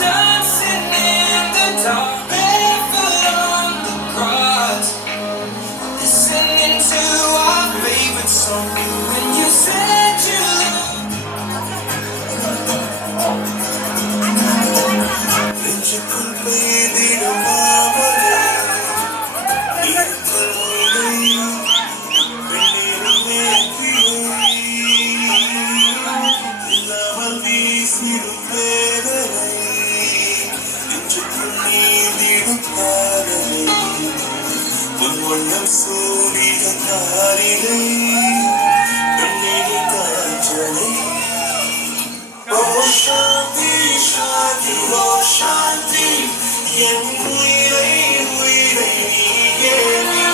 Dancing in the dark, barefoot on the grass, listening to our favorite song. When you said you நெஞ்சுக்குள் பெய்திடும் மாமழை, நீருக்குள் மூழ்கி வெந்நீரில் வேர்க்கிறோம். இல்லாமல் வீசிடும் வேதனை, நெஞ்சுக்குள் நீந்திடும் காதலை, உன் வண்ணம் சூடிய காரிலை, வெந்நீரில் காற்றலை. Oh Shanti, Shanti, oh Shanti, என் உயிரை உயிரை நீயே நீ.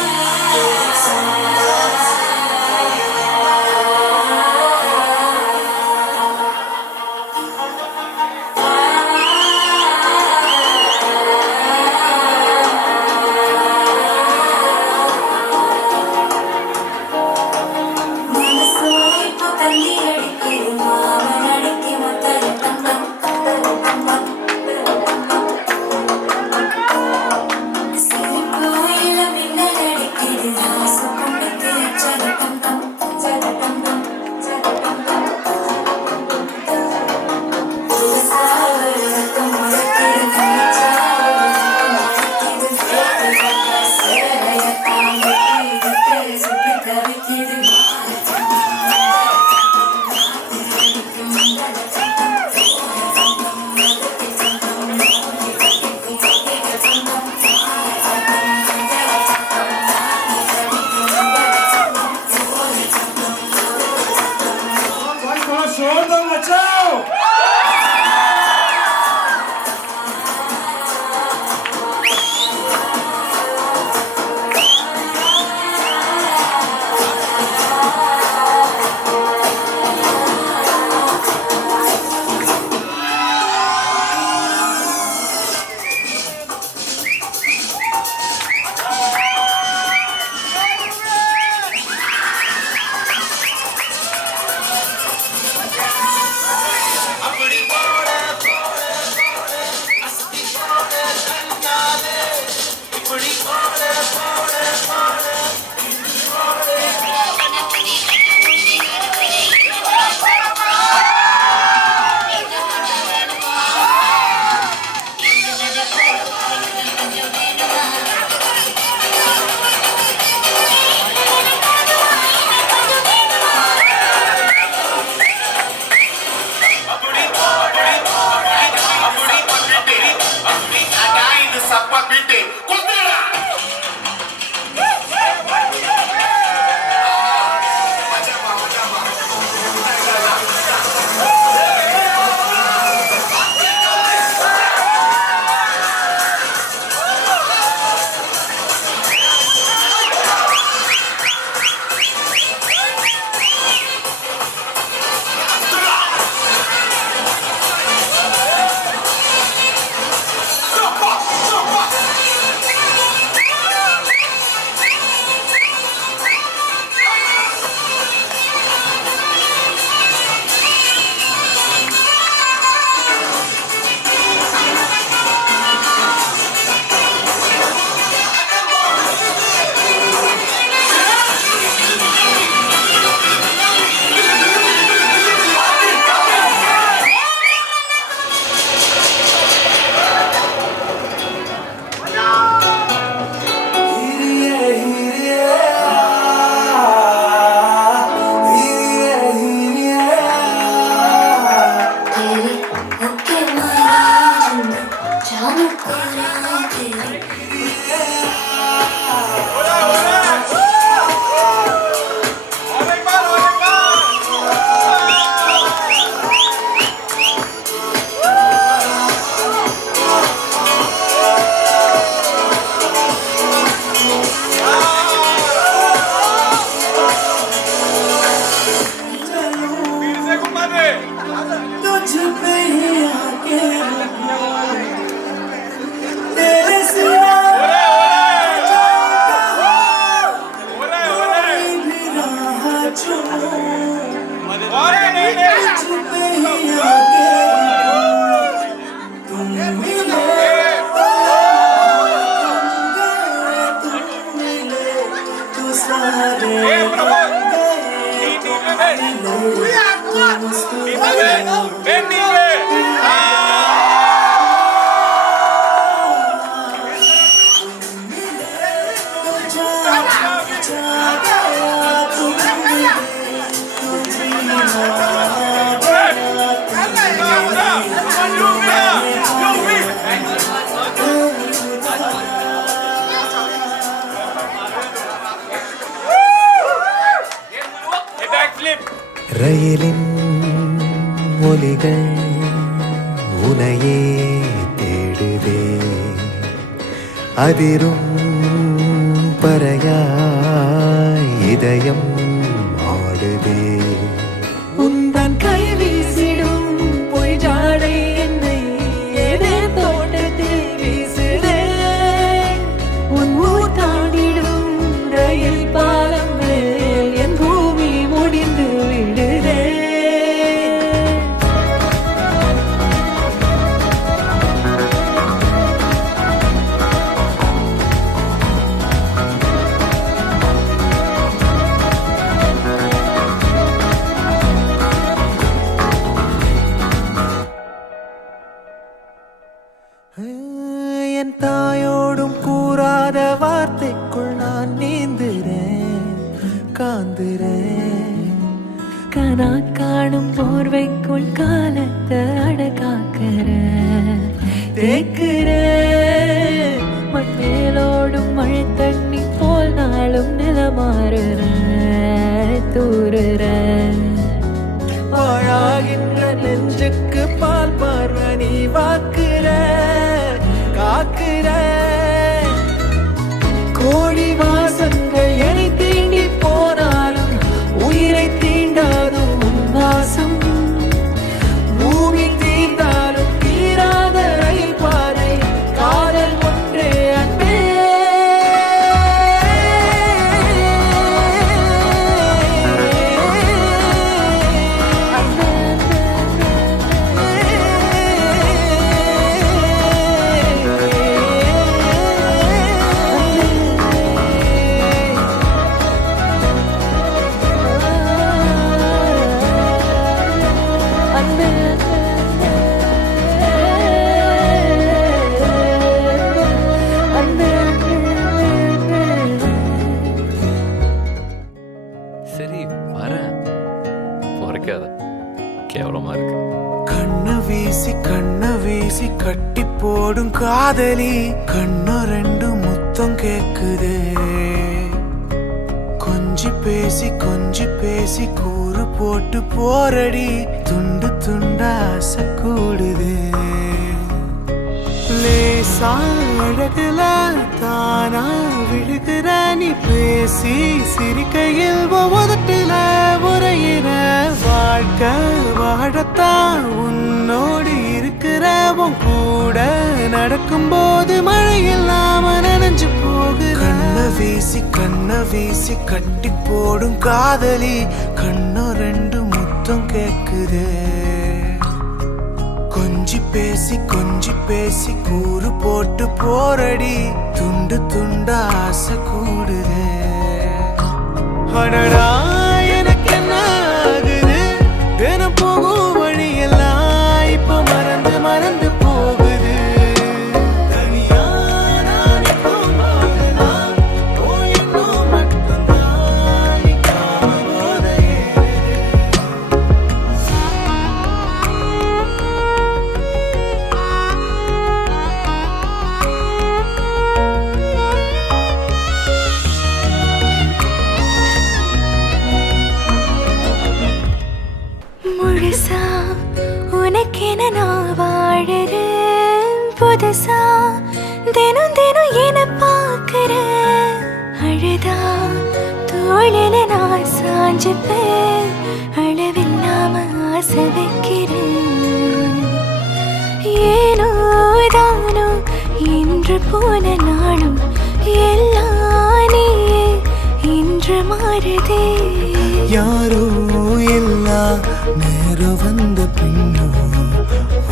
ரயிலின் ஒலிகள் உனையே தேடுதே, அதிரும் பறையாய் இதயம் ஆடுதே. உந்தன் கை வீசிடும் பொய் ஜாடை என்னை ஏதே தோட்டத்தில் வீசுதே. உன் ஊர் தாண்டிடும் ரயில் பாலம் மேல் என் பூமி முடிந்து விடுதே. என் தாயோடும் கூறாத வார்த்தைக்குள் நான் நீந்துறேன், காந்துறேன். கனா காணும் போர்வைக்குள் காலத்தை அடக்காக்கிற தேக்குற. மண்ணேலோடும் மழை தண்ணி போல் நாளும் நிலமாறுற தூறுற. பாழாகின்ற நெஞ்சுக்கு பால் பார்வை நீ வாக்குற, காக்குற. கோழி வாசங்கள் என்னை தீண்டி போனாலும் உயிரை தீண்டாதும் உன் வாசம். பூமி தீர்ந்தாலும் தீராத ரயில் பாதை காதல் ஒன்றே அன்பே. சரி வரேன், முறைக்காத, கேவலமா இருக்கு. கண்ண வீசி கட்டி போடும் காதலி, கண்ணு ரெண்டு முத்தம் கேக்குதே. கொஞ்சி பேசி கூறு போட்டு போரடி, துண்டு துண்டா ஆசை கூடுதே. லேசா அழகுல தானா விழுகிற நீ பேசி சிரிக்கையில் உதட்டுல உரையிற. வாழ்க்கை வாழத்தான் உன்னோடு இருக்கிற, உன் கூட நடக்கும்போது மழையில் நாம நனைஞ்சு போகுற. கண்ண வீசி கட்டி போடும் காதலி, கண்ணு ரெண்டு முத்தம் கேக்குதே. கொஞ்சி பேசி கூறு போட்டு போரடி, துண்டு துண்டா ஆசை கூடுதே. அடடா எனக்கு என்ன ஆகுது, தினம் போகும் வழியெல்லாம் இப்ப மறந்து போகுது. தனியா நான் போகலாம், இன்னும் மட்டும்தான் போதையே. முழுசா உனக்கென நான் வாழறேன், புதுசா தினம் தினம் என பார்க்கிறேன். அழுதா தோளில நான் சாஞ்சுப்பேன், அளவில்லாம ஆசை வைக்கிறேன். ஏனோ தானோ இன்று போன நாளும் எல்லாம் நீயே இன்று மாறுதே. யாரோ எல்லா நேரம் வந்த பின்னோ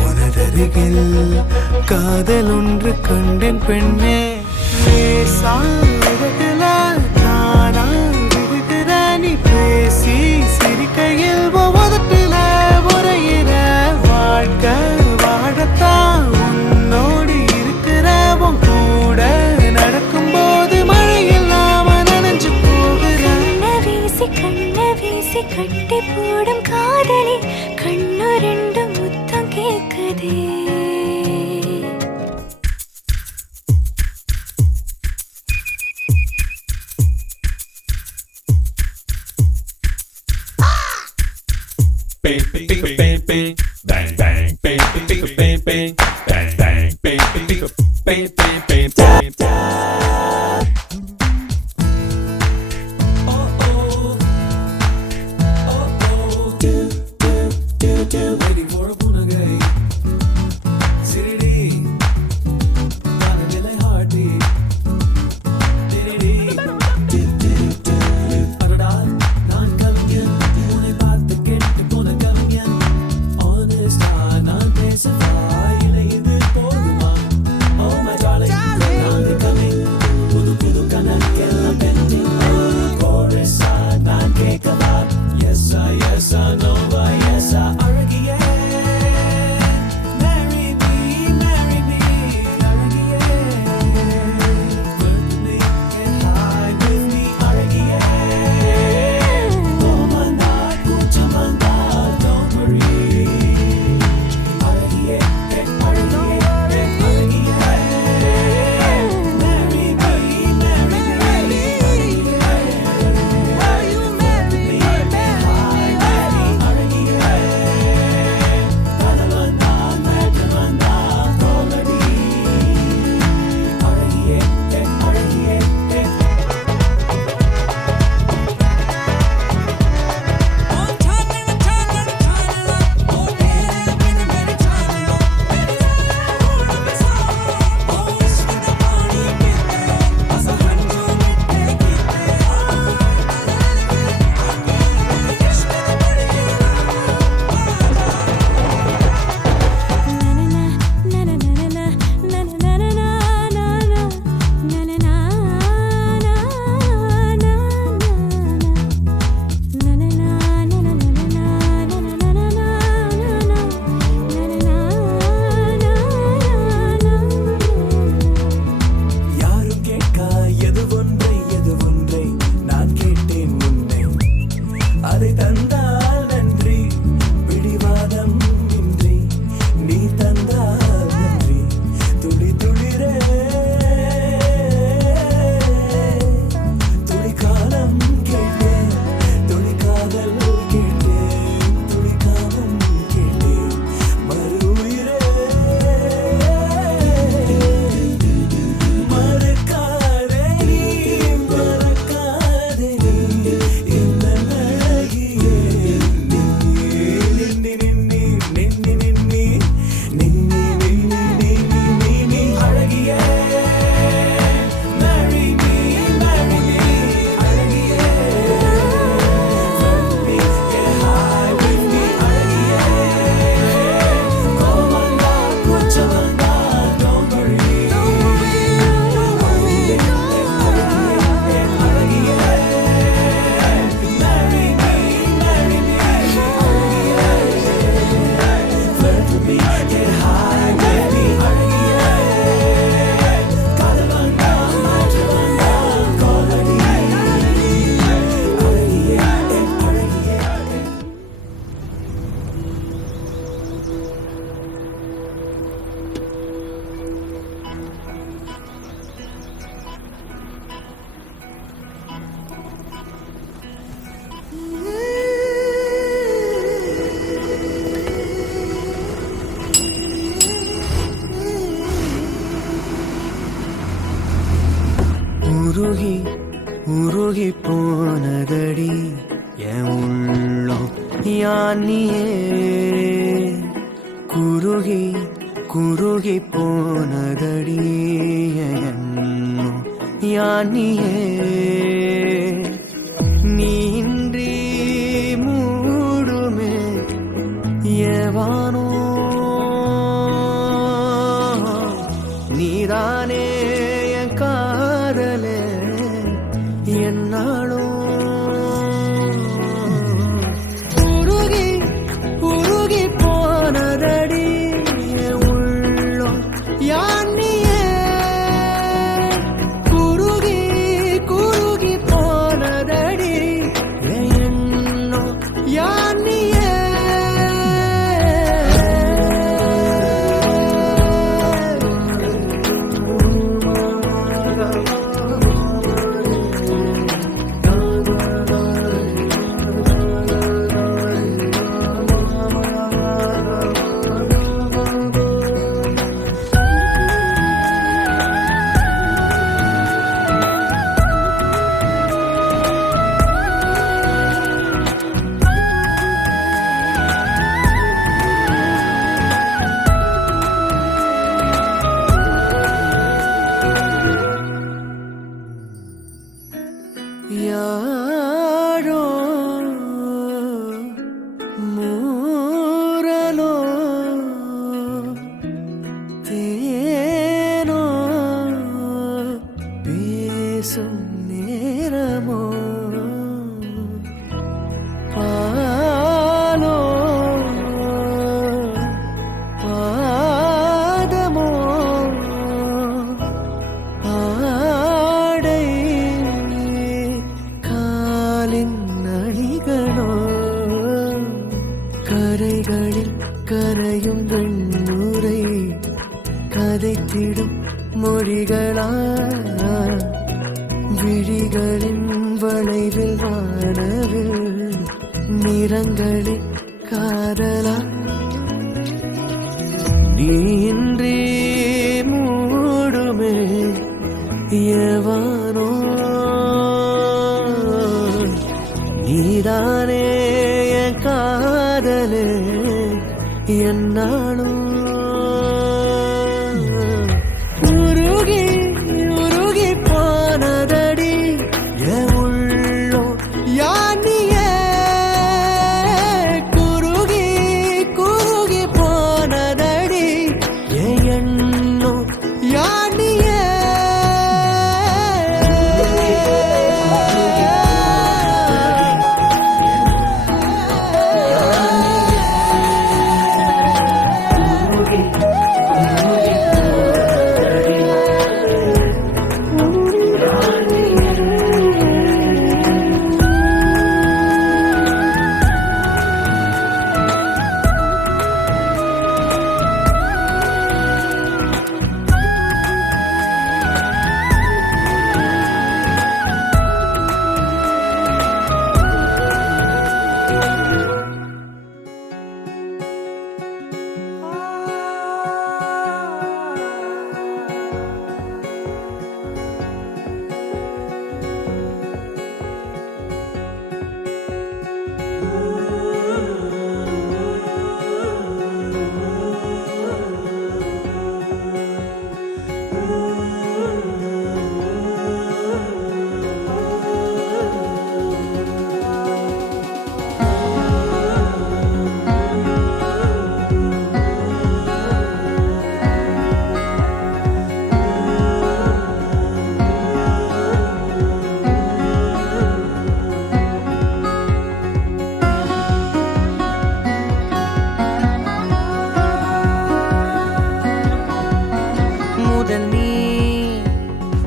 உனதருகில் காதல் ஒன்று கண்டேன் பெண்ணே. லேசாடுகள நானா விழுகிற நீ பேசி சிரிக்கையில் உதட்டுல உரையிற. வாழ்க்கை வாழத்தான் உன்னோடு இருக்கிற, உன் கூட நடக்கும்போது மழையில் நாம நனைஞ்சு போகிற. கண்ண வீசி கட்டி போடும் காதலி, கண்ணு ரெண்டு முத்தம் கேக்குதே. உருகி உருகி போனதடி என் உள்ளம் யானியே குருகி குருகி போனதடி எண்ணம் யானியே நீன்றி மூடுமே ஏவானோ நீதானே என் காதலே என்னாலும் உருகி உருகி போனதடி என் உள்ளம் யானியே குருகி குருகி போனதடி என் எண்ணம் யானியே யாரோ மூரலோ தேனோ பேசும் நேரமோ பாலோ பாதமோ ஆடை காலின் அணிகளோ கரைகளில் கரையும் வெண்ணுரை கதைத்திடும் மொழிகளா விழிகளின் வளைவில் வானவில் நிறங்களில் காதலா நீன்றி மூடுமே எவானோ நீதானே என் காதலே என்னாலும் உருகி உருகி போனதடி என் உள்ளம் யானியே குருகி குருகி போனதடி என் எண்ணம் யானியே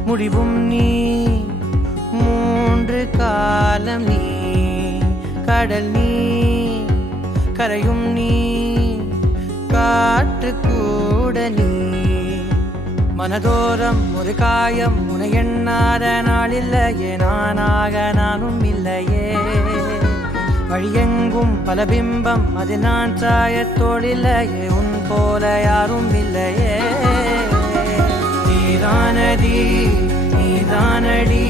முடிவும் நீ மூன்று காலம் நீ கடல் நீ கரையும் நீ காற்று கூட நீ மனதோரம் ஒரு காயம் உனை எண்ணாத நாளில்லையே நானாக நானும் இல்லையே வழியெங்கும் பல பிம்பம் அது நான் சாயத்தோடில்லையே உன் போல யாரும் இல்லையே நீதானடி நீதானடி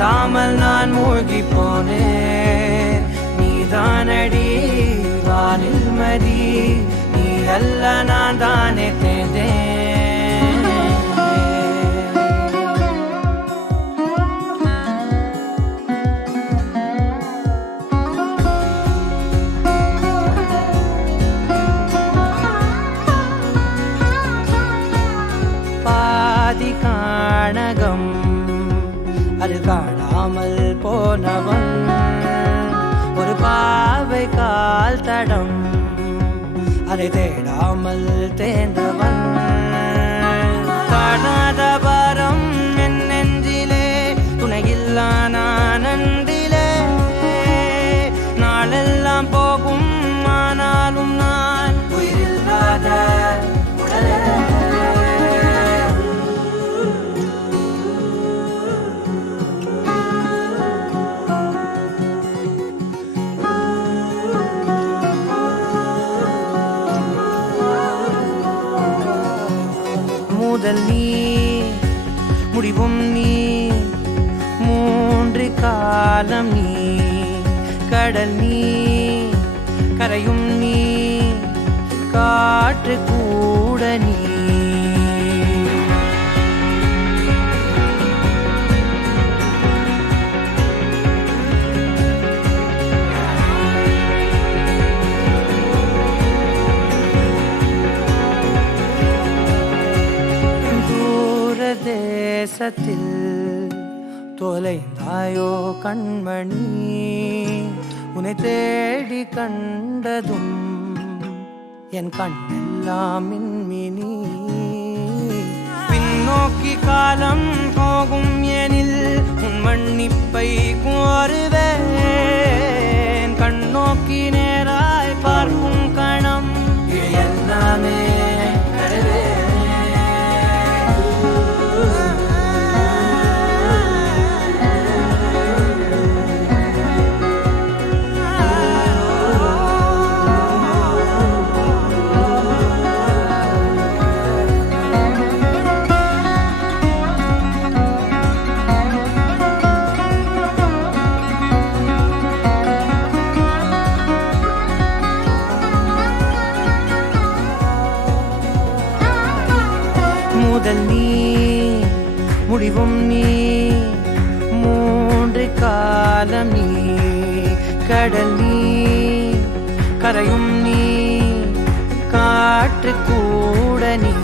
நீந்தாமல் நான் மூழ்கி போனேன். நீதானடி வானில் மதி, நீ அல்ல நான் தானே தேர்ந்தேன். பாதி காணகம் அது காணாமல் போனவன், ஒரு பாவை கால் தடம் அதை தேடாமல் தேர்ந்தவன். காணாத பாரம் என் நெஞ்சிலே, துணையில்லா நான் அன்றிலே. நாளெல்லாம் போகும் ஆனாலும் நான் உயிரில்லாத உடலே. முதல் நீ முடிவும் நீ, மூன்று காலம் நீ. கடல் நீ கரையும் நீ, காற்று கூட நீ. தேசத்தில் தொலைந்தாயோ கண்மணி, உன்னை தேடி கண்டதும் என் கண்ணெல்லாம் மின்மினி. பின்னோக்கி காலம் போகும் எனில் உன் மன்னிப்பை கோருவேன். கண்ணோக்கி நேராய் பார்க்கும் கணம் எல்லாமே கருவே. முதல் நீ முடிவும் நீ, மூன்று காலம் நீ. கடல் நீ கரையும் நீ, காற்று கூட நீ.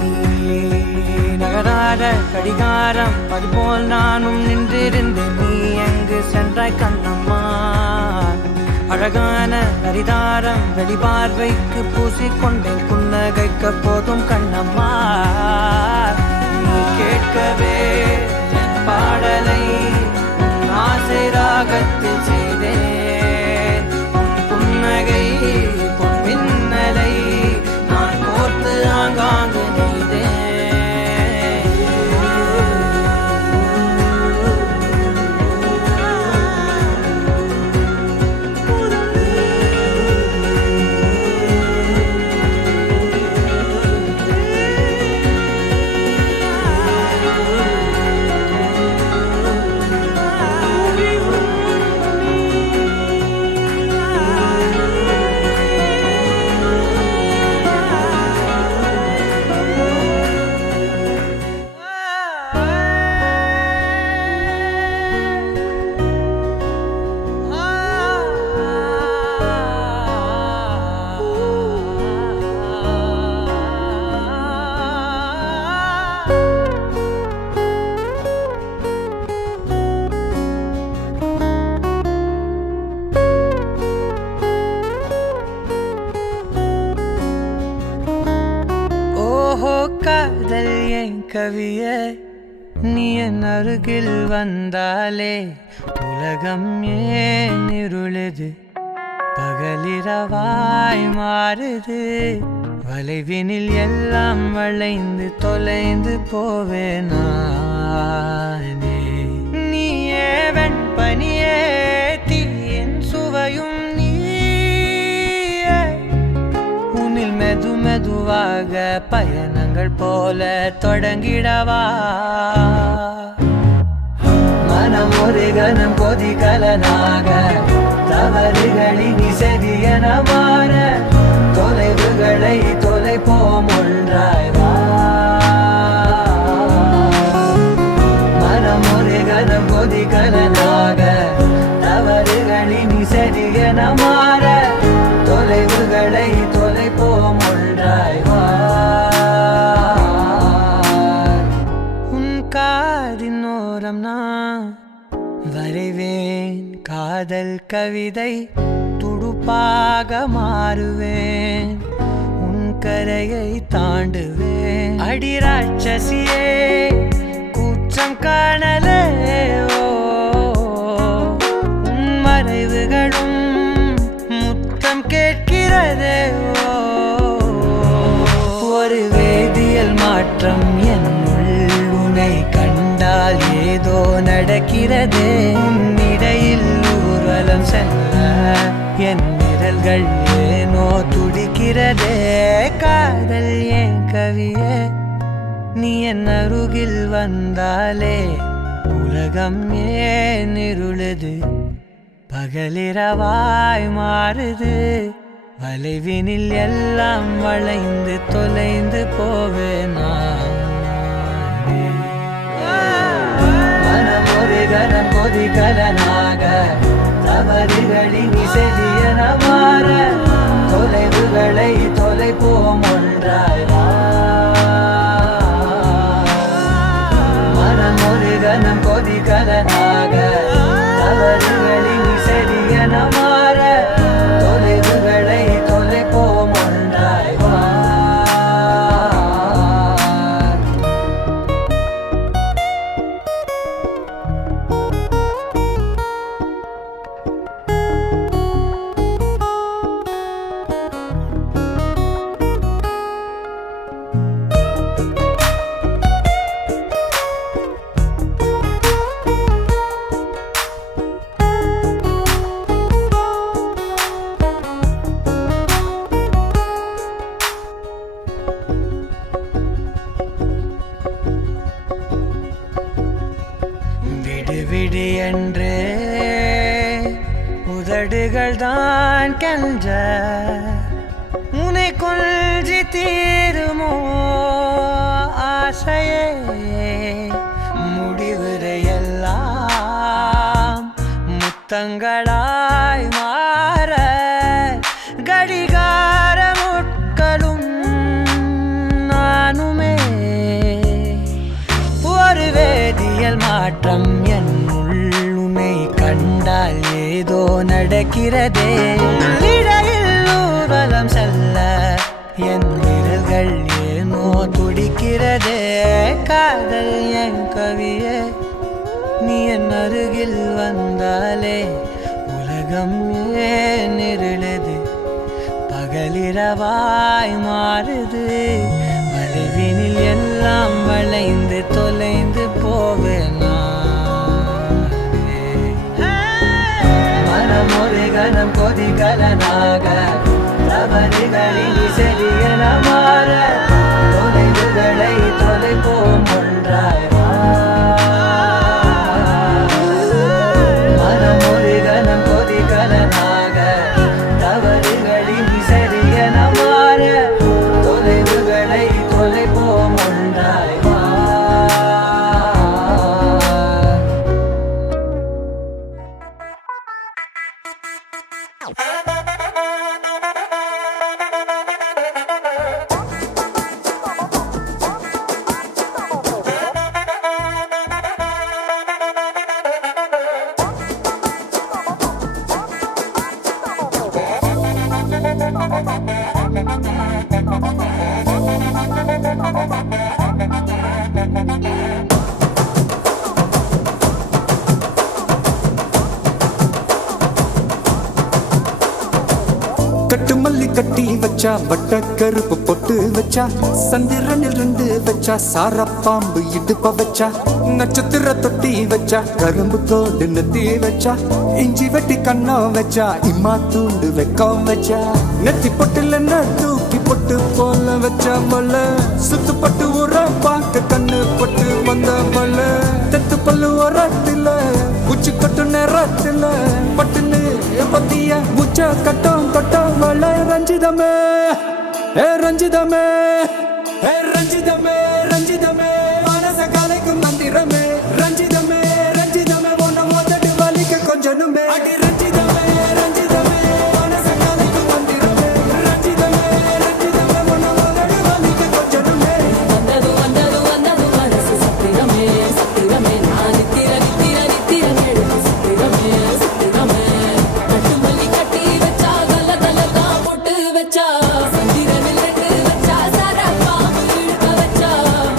நகராத கடிகாரம் அதுபோல் நானும் நின்றிருந்தேன். நீ எங்கு சென்றாய் கண்ணம்மா? அழகான நரிதாரம் வெளிபார்வைக்கு பூசிக்கொண்டேன். புன்னகைக்க போதும் கண்ணம்மா. நீ கேட்கவே என் பாடலை உன் ஆசை ராகத்தில் செய்தேன். உன் புன்னகை பொன் மின்னலை நான் கோர்த்து ஆங்காங்கு நெய்தேன். காதல் என் கவியே, நீ என் அருகில் வந்தாலே உலகம் ஏன் இருளுது, பகலிரவாய் மாறுது. வளைவினில் எல்லாம் வளைந்து தொலைந்து போவேனானே. நீயே வெண்பனியே, தீயின் சுவையும் நீயே. உன்னில் மெது மெதுவாக பயணங்கள் போல தொடங்கிடவா. மனம் ஒரு கணம் கொதிகலனாக தவறுகளின் இசதியன மாற தொலைவுகளை தொலைப்போம் ஒன்றாய் வா. மனம் ஒரு கணம் கொதிகலனாக தவறுகளின் இசதியன மாற தொலைவுகளை தொலைப்போம் ஒன்றாய் வா. உன் காதின் ஓரம் நான் வரைவேன் காதல் கவிதை துடுப்பாக மாறுவேன் உன் கரையை தாண்டுவேன் அடி ராட்சசியே கூற்றம் காணலே உன் மறைவுகளும் முத்தம் கேட்கிறதே ஒரு வேதியியல் மாற்றம் என்னுள் உன்னை கண்டால் ஏதோ நடக்கிறதே இடையில் ஊர்வலம் செல்ல என் விரல்கள் ஏனோ துடிக்கிறதே காதல் ஏன் கவியே நீ என் அருகில் வந்தாலே உலகம் ஏன் இருளுது பகலிரவாய் மாறுது வளைவினில் எல்லாம் வளைந்து தொலைந்து போவேனா மனம் ஒரு கணம் கொதிகலனாக தவறுகளின் இசையன மாற தொலைவுகளை தொலைப்போம் ஒன்றாய் வா. மனம் ஒரு கணம் கொதிகலனாக தவறுகளின் இசையன மாற தொலைவுகளை தொலைப்போம் ஒன்றாய் வா. விடு விடு என்று உதடுகள் தான் கெஞ்ச உன்னை கொஞ்சி தீருமோ ஆசையே முடிவுரையெல்லாம் முத்தங்களாய் மாற கடிகார முட்களும் நானுமே ஒரு வேதியியல் மாற்றம் என்னுள் உன்னை கண்டால் ஏதோ நடக்கிறதே இடையில் ஊர்வலம் செல்ல என் விரல்கள் ஏனோ துடிக்கிறதே காதல் என் கவியே நீ என் அருகில் வந்தாலே உலகம் ஏன் இருளுது பகலிரவாய் மாறுது வளைவினில் எல்லாம் வளைந்து தொலைந்து போவேனா மனம் ஒரு கணம் கொதிகலனாக தவறுகளின் இசையன மாற தொலைவுகளை தொலைப்போம் ஒன்றாய் வா. மனம் ஒரு கணம் கொதிகலனாக தவறுகளின் இசையன மாற தொலைவுகளை தொலைப்போம் ஒன்றாய் வா. கட்டு மல்லி கட்டி வச்சா வட்ட கருப்பு பொட்டு வச்சா சந்திரனில் 2 வச்சா சாரப்பாம்பு இடுப்ப வச்சா நட்சத்திர தொட்டி வச்சா கரும்பு தோடு நெத்தி வச்சா இஞ்சி வெட்டி கண்ணம் வச்சா இம்மா தூண்டு வெக்கம் வச்சா நெத்தி பொட்டுல தூக்கி பொட்டு போல வச்சா மல்ல சுத்து பட்டு உர பார்க்க கண்ணு பட்டு வந்த மல்ல தெத்து பல்லு உரத்துல மூச்சு கொட்டு நேரத்துல பட்டுன்னு பத்திய உச்ச கட்டம் தொட்டவள ரஞ்சிதமே ஏ ரஞ்சிதமே ஏ ரஞ்சிதமே ரஞ்சிதமே மனச கலைக்கும் மந்திரமே ரஞ்சிதமே ரஞ்சிதமே ஒன்ன மோதட்டு வலிக்க கொஞ்சனுமே அடி ரஞ்சிதமே ரஞ்சிதமே மனச கலைக்கும் மந்திரமே ரஞ்சிதமே ரஞ்சிதமே ஒன்ன மோதட்டு வலிக்க கொஞ்சனுமே வந்தது வந்தது வந்தது மனசு சத்திரமே சத்திரமே நான் நித்திர நித்திர நித்திர கேடு சத்திரமே சத்திரமே கட்டு மல்லி கட்டி வச்சா கல்ல கல்லா போட்டு வச்சா சந்திரனில் ரெண்டு வச்சா சாரா பாம்பு இழுக்க வச்சா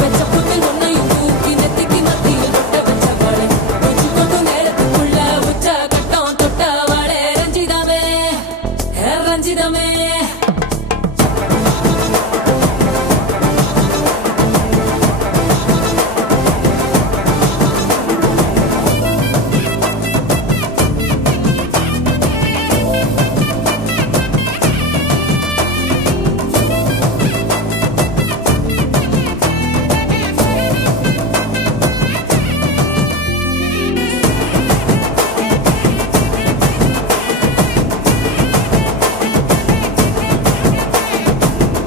வெச்ச புட்டு ஒன்னையும் தூக்கி நெத்திக்கு மத்தியில் தொட்ட வச்ச வாழை கொஞ்சு கொண்டு நேரத்துக்குள்ள உச்ச கட்டம் தொட்ட வாழை ரஞ்சிதமே ரஞ்சிதமே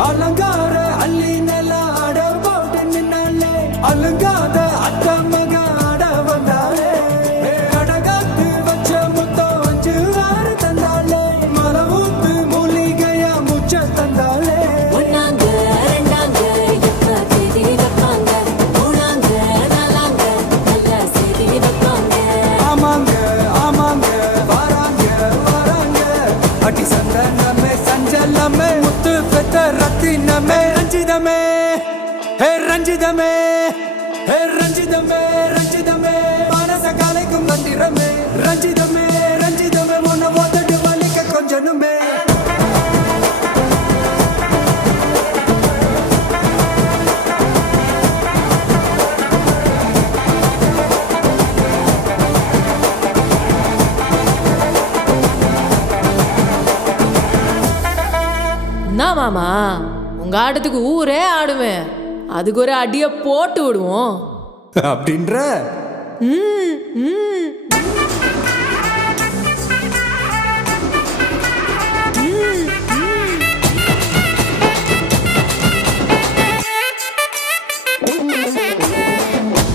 அலங்கார அள்ளி நில ஆட போட்டு நின்னாலே அலங்காத அத்த மக ஆட வந்தாலே அடகாத்து வச்ச முத்தம் அஞ்சு ஆறு தந்தாலே மலவூத்து மூலிகையா முச்ச தந்தாலே ஒன்னாங்க ரெண்டாங்க எப்ப தேதி வைப்பாங்க மூணாங்க நாலாங்க நல்ல செய்தி வைப்பாங்க ஆமாங்க ஆமாங்க வராங்க வராங்க அடி சந்தனமே சஞ்சலமே முத்து பெத்த ரத்தினமே ரஞ்சிதமே ஹே ரஞ்சிதமே ஹே ரஞ்சிதமே ரஞ்சிதமே மனச கலைக்கும் மந்திரமே ரஞ்சிதமே ரஞ்சிதமே உன்னை ஓதட்டு வலிக்க கொஞ்சனுமே என்ன மாமா உங்க ஆட்டத்துக்கு ஊரே ஆடுவேன் அதுக்கு ஒரு அடிய போட்டு விடுவோம் அப்படின்ற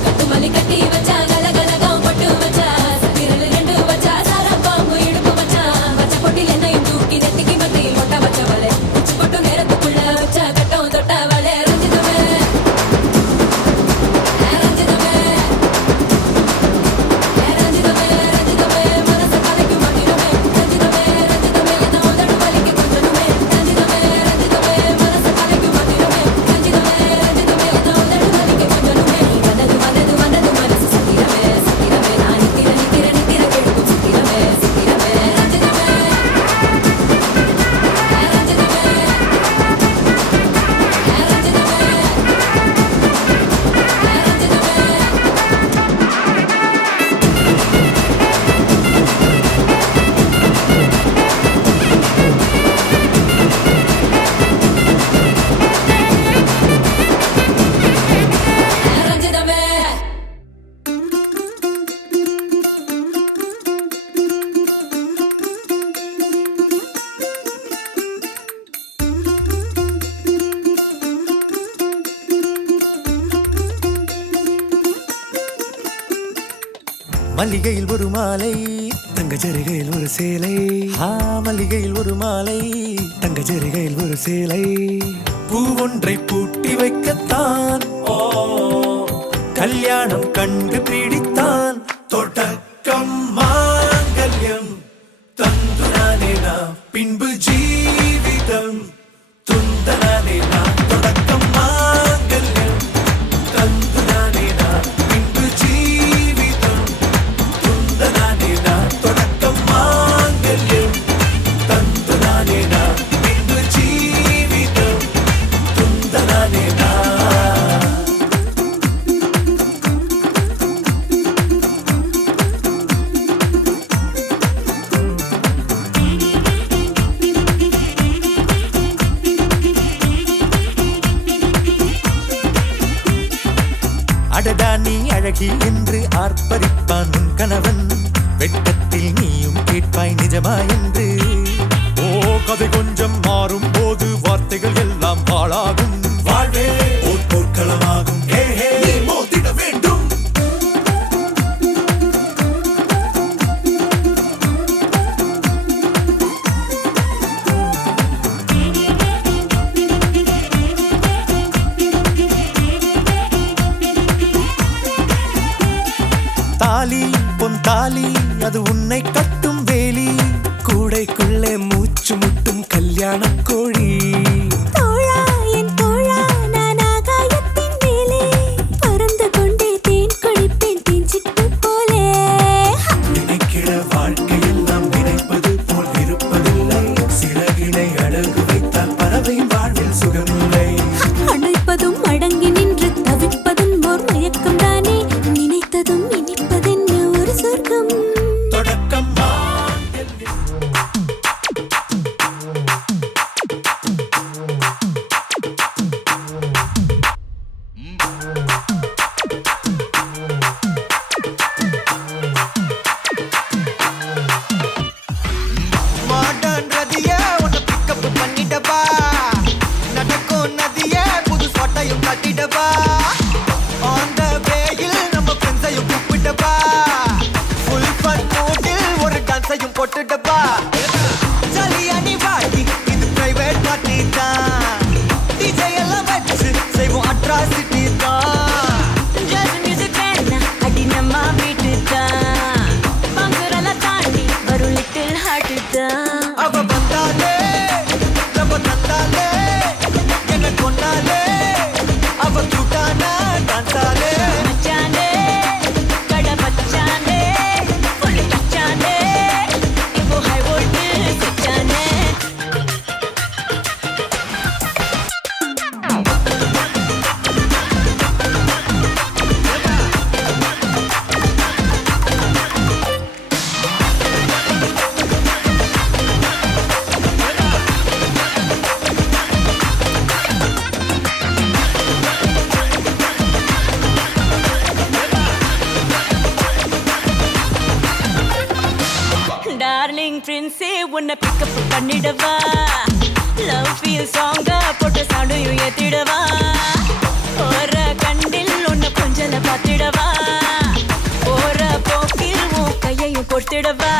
கட்டுமல்லி கட்டி வச்சா கலகலகம் பட்டு வச்சா சத்திரல் ரெண்டு வச்சா சாரா பாம்பு இடுப்பு வச்சா வச்ச பொட்டில் என்னையும் தூக்கி நெத்திக்கு மத்தியில் ஒட்ட வச்சவளே உச்சி கொட்டு நேரத்துக்குள்ள வச்ச கட்டம் தொட்டவளே ரஞ்சிதமே ரஞ்சிதமே ரஞ்சிதமே ரஞ்சிதமே மனச கலைக்கும் மந்திரமே ரஞ்சிதமே ரஞ்சிதமே என்ன உதடு வலிக்க கொஞ்சனுமே ரஞ்சிதமே ரஞ்சிதமே மனச கலைக்கும் மந்திரமே ரஞ்சிதமே ரஞ்சிதமே என்ன உதடு வலிக்க கொஞ்சனுமே வந்தது வந்தது வந்தது மனசு சத்திரமே சத்திரமே நான் நித்திர நித்திர நித்திர கேட்கும் சத்திரமே சத்திரமே ரஞ்சிதமே ரஞ்சிதமே ரஞ்சிதமே மல்லிகையில் ஒரு மாலை தங்க ஜரிகையில் ஒரு சேலை மல்லிகையில் ஒரு மாலை தங்க ஜரிகையில் ஒரு சேலை பூ ஒன்றை பூட்டி வைக்கத்தான் கல்யாணம் கண்டு பிடித்தான் தொடக்கம் மாங்கல்யம் தந்துனானே நாம் பின்பு ஜீவிதம் துந்தனானே நாம் தொடக்கம் மாங்கல்யம் தந்துனானே நாம் பின்பு ஜீவிதம் துந்தனானே நாம் தொடக்கம் மாங்கல்யம் தந்துனானே நாம் பின்பு ஜீவிதம் துந்தனானே நாம் அடடா நீ அழகி என்று ஆர்ப்பரிப்பான் உன் கணவன் வெட்டத்தில் நீயும் கேட்பாய் நிஜமா என்று. ஓ கதை கொஞ்சம் மாறும் போது வார்த்தைகள் எல்லாம் பாழாகும். வாழ்வே ஓர் போர்க்களமாகும். ஹே ஹே மோதிட வேண்டும். தாலி பொன் தாலி அது உன்னை கட்டும் வேலி. கூடைக்குள்ளே மூச்சு முட்டும் கல்யாண கோழி. தோழா என் தோழா நான் ஆகாயத்தின் மேலே பறந்து கொண்டே தேன் குடிப்பேன் தேஞ்சிட்டு போலே. நினைக்கிற வாழ்க்கையெல்லாம் நினைப்பது போல் இருப்பதில்லை. சிறகினை அழகு வைத்தால் பறவை வாழ்வில் சுகமில்லை. அணைப்பதும் அடங்கி நின்று தவிப்பதும் ஓர் மயக்கம் தானே. நினைத்ததும் இனிப்பதென்ன ஒரு சொர்க்கம். தொடக்கம் மாடர்ன் ரதிய உன்னை பிக்கப் பண்ணிடவா. நடக்கும் நதிய புது சொட்டையும் கட்டிடவா. ஆன் த வேயில் நம்ம ஃப்ரெண்ட்ஸையும் கூப்பிடவா. ஃபுல் ஃபன் மூடில் ஒரு டான்ஸையும் போட்டுடவா. ஜாலியா நீ வாடி இது பிரைவேட் பார்ட்டி தான். டிஜே எல்லாம் வச்சு செய்வோம் அட்ராசிட்டி தான். ஜாஸ் மியூசிக் வேணா அடி நம்ம வீட்டு தான். பங்குரெல்லாம் தாண்டி வரும் லிட்டில் ஹார்ட் தான். அவ வந்தாலே நம்ம தந்தாலே என்ன கொண்டாலே. அவ கூட்டானா டான்ஸாலே. மச்சானே கட பச்சானே புள்ளி பச்சானே இப்போ ஹை வோல்ட் சுச்சானே. டார்லிங் பிரின்ஸே உன்னை பிக்கப் பண்ணிடவா. லவ் ஃபீல் சாங்கா போட்டு சவுண்டையும் ஏத்திடவா. போற கண்டில் உன்னை கொஞ்சல பார்த்திடவா. போற போக்கில் உன் கையையும் கொடுத்திடவா.